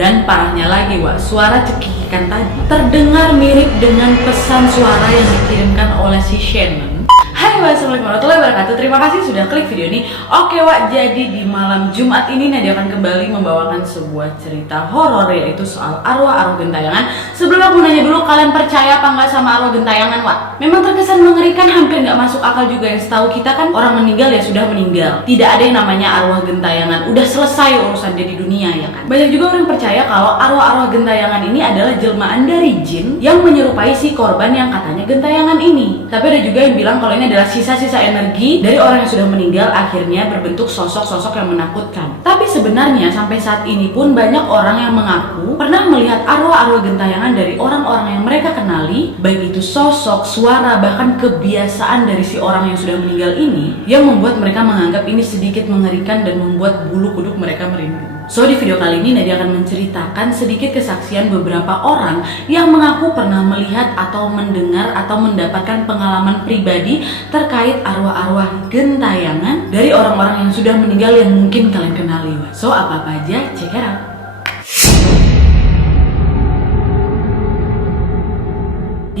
Dan parahnya lagi, Wak, suara cekikikan tadi terdengar mirip dengan pesan suara yang dikirimkan oleh si Shannon. Hai, wassalamualaikum warahmatullahi wabarakatuh. Terima kasih sudah klik video ini. Oke, Wak, jadi di malam Jumat ini Nadia akan kembali membawakan sebuah cerita horor, yaitu soal arwah-arwah gentayangan. Sebelum aku nanya dulu, kalian percaya apa nggak sama arwah gentayangan, Wak? Memang terkesan mengerikan, hampir nggak masuk akal juga. Yang setahu kita kan orang meninggal ya sudah meninggal. Tidak ada yang namanya arwah gentayangan. Udah selesai urusan dia di dunia, ya kan? Banyak juga orang yang percaya kalau arwah-arwah gentayangan ini adalah jelmaan dari jin yang menyerupai si korban yang katanya gentayangan ini. Tapi ada juga yang bilang kalau ini adalah sisa-sisa energi dari orang yang sudah meninggal akhirnya berbentuk sosok-sosok yang menakutkan. Tapi sebenarnya sampai saat ini pun banyak orang yang mengaku pernah melihat arwah-arwah gentayangan dari orang-orang yang mereka kenali, baik itu sosok, suara, bahkan kebiasaan dari si orang yang sudah meninggal ini yang membuat mereka menganggap ini sedikit mengerikan dan membuat bulu kuduk mereka merinding. So, di video kali ini Nadia akan menceritakan sedikit kesaksian beberapa orang yang mengaku pernah melihat atau mendengar atau mendapatkan pengalaman pribadi terkait arwah-arwah gentayangan dari orang-orang yang sudah meninggal yang mungkin kalian kenali. So, apa-apa aja, check it out.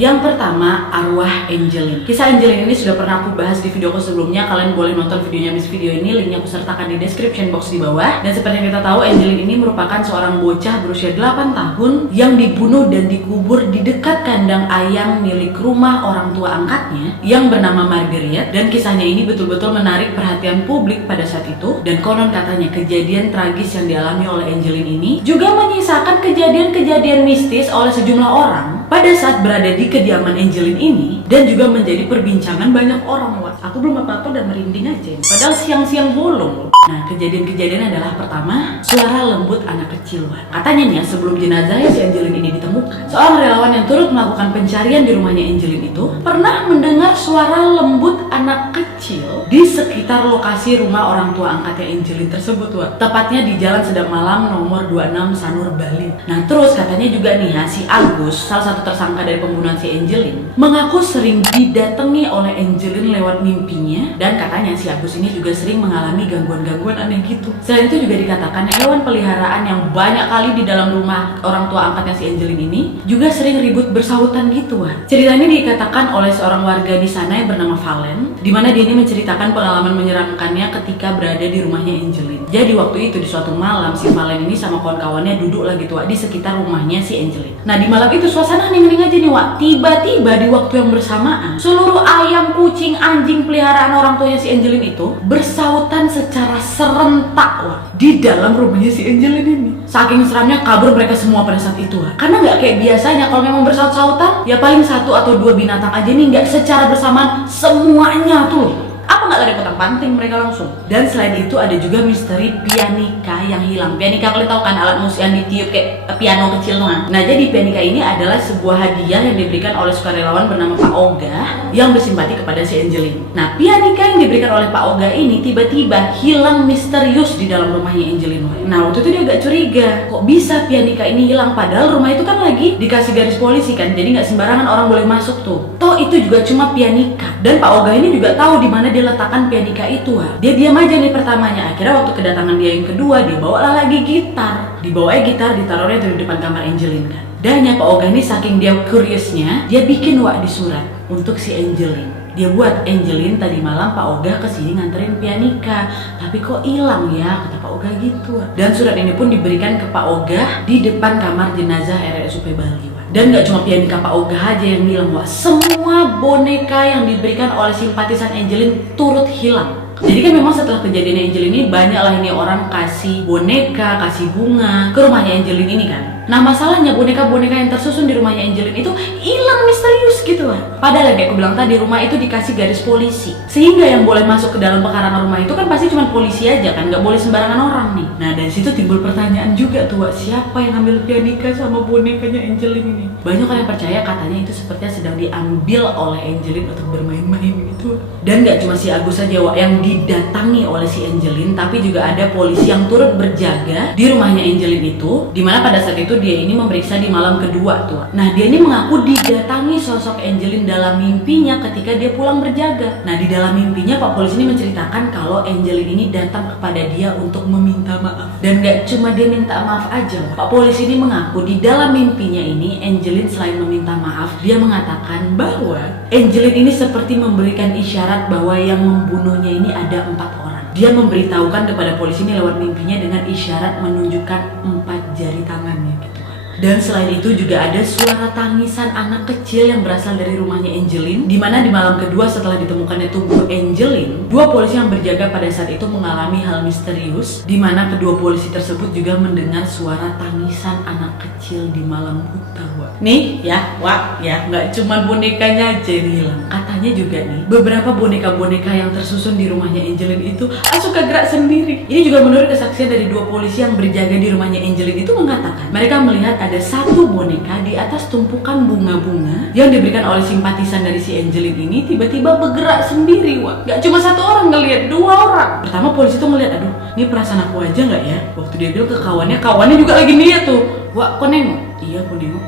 Yang pertama, arwah Angeline. Kisah Angeline ini sudah pernah aku bahas di videoku sebelumnya. Kalian boleh nonton videonya habis video ini, linknya aku sertakan di description box di bawah. Dan seperti yang kita tahu, Angeline ini merupakan seorang bocah berusia 8 tahun yang dibunuh dan dikubur di dekat kandang ayam milik rumah orang tua angkatnya yang bernama Margaret. Dan kisahnya ini betul-betul menarik perhatian publik pada saat itu. Dan konon katanya kejadian tragis yang dialami oleh Angeline ini juga menyisakan kejadian-kejadian mistis oleh sejumlah orang pada saat berada di kediaman Angeline ini, dan juga menjadi perbincangan banyak orang. Wah, aku belum apa-apa udah merinding aja, padahal siang-siang bolong. Nah, kejadian-kejadian adalah pertama, suara lembut anak kecil. Katanya nih, sebelum jenazahnya si Angeline ini ditemukan, seorang relawan yang turut melakukan pencarian di rumahnya Angeline itu pernah mendengar suara lembut anak kecil di sekitar lokasi rumah orang tua angkatnya Angeline tersebut. Wah, tepatnya di Jalan Sedap Malam nomor 26 Sanur, Bali. Nah, terus katanya juga nih, si Agus, salah satu tersangka dari pembunuhan si Angeline, mengaku sering didatangi oleh Angeline lewat mimpinya, dan katanya si Agus ini juga sering mengalami gangguan-gangguan aneh gitu. Selain itu juga dikatakan hewan peliharaan yang banyak kali di dalam rumah orang tua angkatnya si Angeline ini juga sering ribut bersahutan gitu. Wah, cerita ini dikatakan oleh seorang warga di sana yang bernama Valen, di mana dia ini menceritakan pengalaman menyeramkannya ketika berada di rumahnya Angeline. Jadi waktu itu di suatu malam si Valen ini sama kawan-kawannya duduk lagi tuh di sekitar rumahnya si Angeline. Nah, di malam itu suasana hening-hening aja nih, Wak. Tiba-tiba di waktu yang bersamaan, seluruh ayam, kucing, anjing peliharaan orang tuanya si Angeline itu bersahutan secara serentak, Wak, di dalam rumahnya si Angeline ini. Saking seramnya kabur mereka semua pada saat itu, Wak. Karena nggak kayak biasanya kalau memang bersaut-sautan ya paling 1 atau 2 binatang aja nih, nggak secara bersamaan semuanya tuh. Apa nggak ada potong-panting mereka langsung. Dan selain itu ada juga misteri pianika yang hilang. Pianika kalian tahu kan, alat musik yang ditiup kayak piano kecil tuh kan. Nah, jadi pianika ini adalah sebuah hadiah yang diberikan oleh sukarelawan bernama Pak Oga yang bersimpati kepada si Angeline. Nah, pianika yang diberikan oleh Pak Oga ini tiba-tiba hilang misterius di dalam rumahnya Angeline. Nah, waktu itu dia agak curiga, kok bisa pianika ini hilang, padahal rumah itu kan lagi dikasih garis polisi kan, jadi nggak sembarangan orang boleh masuk tuh. Toh itu juga cuma pianika. Dan Pak Oga ini juga tahu di mana dia letakkan pianika itu. Dia diam aja nih pertamanya. Akhirnya waktu kedatangan dia yang kedua, dia bawa lagi gitar. Dibawanya gitar, ditaruhnya di depan kamar Angeline kan. Dan ya Pak Oga ini saking dia curiousnya, dia bikin di surat untuk si Angeline. Dia buat, Angeline tadi malam Pak Oga kesini nganterin pianika, tapi kok hilang ya, kata Pak Oga gitu. Dan surat ini pun diberikan ke Pak Oga di depan kamar jenazah RSUP Bali. Dan gak cuma pianika Pak Oga aja yang hilang, Wak. Semua boneka yang diberikan oleh simpatisan Angeline turut hilang. Jadi kan memang setelah kejadian Angeline ini banyaklah ini orang kasih boneka, kasih bunga ke rumahnya Angeline ini kan. Nah, masalahnya boneka-boneka yang tersusun di rumahnya Angeline itu hilang misterius gitu kan. Padahal kayak aku bilang tadi, rumah itu dikasih garis polisi, sehingga yang boleh masuk ke dalam pekarangan rumah itu kan pasti cuma polisi aja kan, nggak boleh sembarangan orang nih. Nah, dari situ timbul pertanyaan juga tuh, Wak, siapa yang ambil pianika sama bonekanya Angeline ini? Banyak orang yang percaya katanya itu sepertinya sedang diambil oleh Angeline untuk bermain-main gitu. Dan nggak cuma si Agus aja, Wak, yang didatangi oleh si Angelin, tapi juga ada polisi yang turut berjaga di rumahnya Angelin itu, dimana pada saat itu dia ini memeriksa di malam kedua tuh. Nah, dia ini mengaku didatangi sosok Angelin dalam mimpinya ketika dia pulang berjaga. Nah, di dalam mimpinya Pak polisi ini menceritakan kalau Angelin ini datang kepada dia untuk meminta maaf. Dan gak cuma dia minta maaf aja, Pak polisi ini mengaku di dalam mimpinya ini Angelin selain meminta maaf, dia mengatakan bahwa Angelin ini seperti memberikan isyarat bahwa yang membunuhnya ini ada 4 orang. Dia memberitahukan kepada polisi ini lewat mimpinya dengan isyarat menunjukkan 4 jari tangannya gitu. Dan selain itu juga ada suara tangisan anak kecil yang berasal dari rumahnya Angelin, dimana di malam kedua setelah ditemukannya tubuh Angelin, 2 polisi yang berjaga pada saat itu mengalami hal misterius, dimana kedua polisi tersebut juga mendengar suara tangisan anak kecil di malam buta. Nih ya, Wak, ya nggak cuma bonekanya aja yang hilang. Katanya juga nih, beberapa boneka-boneka yang tersusun di rumahnya Angelin itu suka gerak sendiri. Ini juga menurut kesaksian dari 2 polisi yang berjaga di rumahnya Angelin itu mengatakan mereka melihat ada 1 boneka di atas tumpukan bunga-bunga yang diberikan oleh simpatisan dari si Angelin ini tiba-tiba bergerak sendiri, Wak. Gak cuma 1 orang ngelihat, 2 orang. Pertama polisi tuh ngelihat, aduh, ini perasaan aku aja nggak ya? Waktu dia bilang ke kawannya juga lagi lihat tuh. Wak, kok nengok? Iya, aku nengok.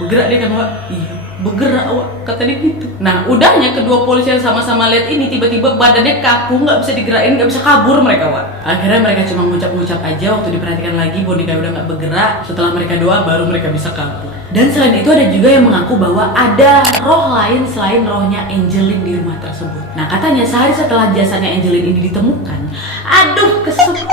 Bergerak dia kan, Wak? Iya, bergerak, Wak, kata dia gitu. Nah, udahnya kedua polisi yang sama-sama lihat ini tiba-tiba badannya kaku, nggak bisa digerakin, nggak bisa kabur mereka, Wak. Akhirnya mereka cuma ngucap-ngucap aja. Waktu diperhatikan lagi boneka udah nggak bergerak. Setelah mereka doa baru mereka bisa kabur. Dan selain itu ada juga yang mengaku bahwa ada roh lain selain rohnya Angelin di rumah tersebut. Nah, katanya sehari setelah jasadnya Angelin ini ditemukan, aduh kesemutan.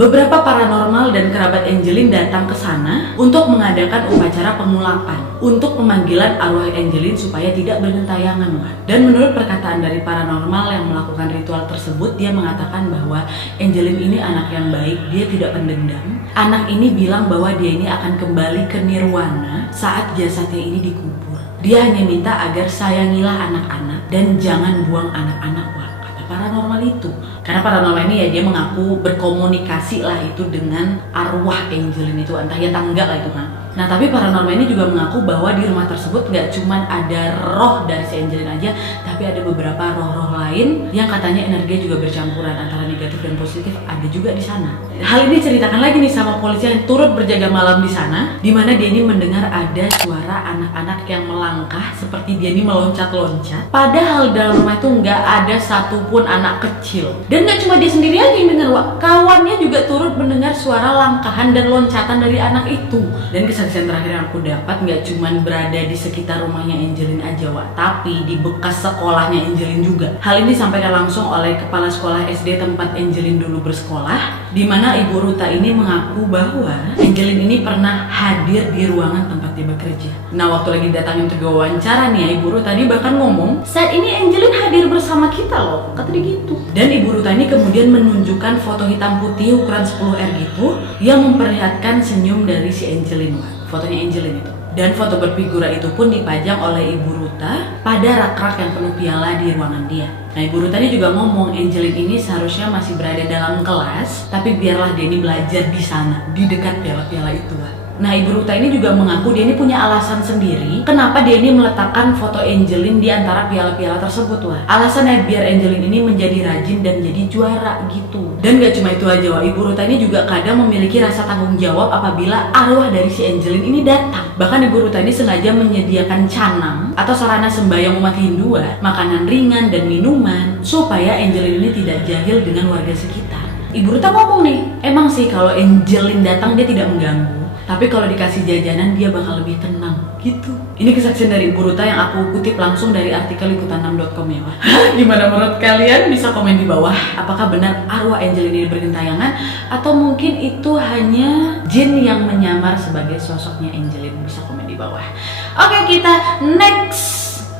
Beberapa paranormal dan kerabat Angelin datang ke sana untuk mengadakan upacara pengulapan untuk pemanggilan arwah Angelin supaya tidak bergentayangan. Dan menurut perkataan dari paranormal yang melakukan ritual tersebut, dia mengatakan bahwa Angelin ini anak yang baik, dia tidak pendendam. Anak ini bilang bahwa dia ini akan kembali ke nirwana saat jasadnya ini dikubur. Dia hanya minta agar sayangilah anak-anak dan jangan buang anak-anak, kata paranormal itu. Karena paranormal ini ya dia mengaku berkomunikasi lah itu dengan arwah Angelin itu, entah ya tangga lah itu kan. Nah, tapi paranormal ini juga mengaku bahwa di rumah tersebut gak cuman ada roh dari si Angelin aja, tapi ada beberapa roh-roh lain yang katanya energi juga bercampuran antara negatif dan positif ada juga di sana. Hal ini ceritakan lagi nih sama polisi yang turut berjaga malam di sana, di mana dia ini mendengar ada suara anak-anak yang melangkah seperti dia ini meloncat-loncat. Padahal dalam rumah itu nggak ada satupun anak kecil. Dan nggak cuma dia sendiri aja yang dengar, Wak. Kawannya juga turut mendengar suara langkahan dan loncatan dari anak itu. Dan kesaksian terakhir yang aku dapat nggak cuma berada di sekitar rumahnya Angelin aja, Wak, tapi di bekas sekolahnya Angelin juga. Hal ini disampaikan langsung oleh kepala sekolah SD tempat Angelin dulu bersekolah, di mana Ibu Ruta ini mengaku bahwa Angelin ini pernah hadir di ruangan tempat dia bekerja. Nah, waktu lagi datangin untuk wawancara nih, Ibu Ruta ini bahkan ngomong, saat ini Angelin hadir bersama kita loh, kata dia gitu. Dan Ibu Ruta ini kemudian menunjukkan foto hitam putih ukuran 10R gitu yang memperlihatkan senyum dari si Angelin, fotonya Angelin itu. Dan foto berfigura itu pun dipajang oleh Ibu Ruta pada rak-rak yang penuh piala di ruangan dia. Nah, Ibu Ruta ini juga ngomong Angelin ini seharusnya masih berada dalam kelas, tapi biarlah dia ini belajar di sana, di dekat piala-piala itu. Nah, Ibu Ruta ini juga mengaku dia ini punya alasan sendiri kenapa dia ini meletakkan foto Angelin di antara piala-piala tersebut, Wah. Alasannya biar Angelin ini menjadi rajin dan jadi juara gitu. Dan gak cuma itu aja, Wah. Ibu Ruta ini juga kadang memiliki rasa tanggung jawab apabila arwah dari si Angelin ini datang. Bahkan Ibu Ruta ini sengaja menyediakan canang atau sarana sembahyang umat Hindu, makanan ringan dan minuman supaya Angelin ini tidak jahil dengan warga sekitar. Ibu Ruta ngomong nih, emang sih kalau Angelin datang dia tidak mengganggu, tapi kalau dikasih jajanan dia bakal lebih tenang gitu. Ini kesaksian dari Ibu Ruta yang aku kutip langsung dari artikel liputan6.com ya, Wah. Gimana menurut kalian? Bisa komen di bawah. Apakah benar arwah Angelin ini bergentayangan atau mungkin itu hanya jin yang menyamar sebagai sosoknya Angelin? Bisa komen di bawah. Oke, kita next.